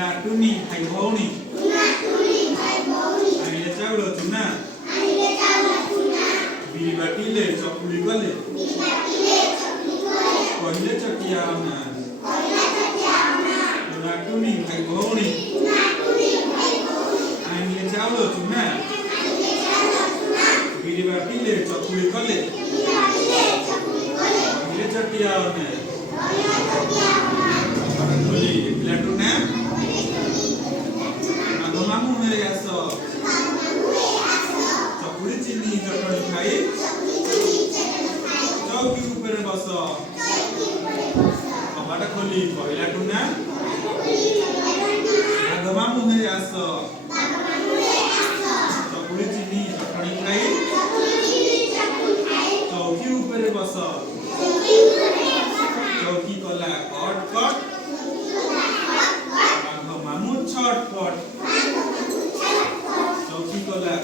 ଟୁନି ଭାଇ ଭଉଣୀ ଆଣିଲେ ଚାଉଳ ଚୁନା ବିରି ବାଟିଲେ ଚକୁଳି କଲେ କହିଲେ ଚଟିଆ ଅନା ଟୁନା ଟୁନି ଭାଇ ଭଉଣୀ ଆଣିଲେ ଚାଉଳ ଚୁନା ବିରି ବାଟିଲେ ଚକୁଳି କଲେ କହିଲେ ଚଟିଆ ଅନା ପିଲାଟୁ ନା ମାଘ ମାମୁଁ ହେ ଆସ ଚକୁଳି ଚିନି ଚଟଣି ଖାଇ ଚୌକି ଉପରେ ବସ କବାଟ ଖୋଲି କହିଲାଟୁ ନା ମାଘ ମାମୁଁ ହେ ଆସ ଚକୁଳି ଚିନି ଚଟଣି ଖାଇ ଚୌକି ଉପରେ ବସ चौकी कला कट कट माघ मामू छटपट चौकी कला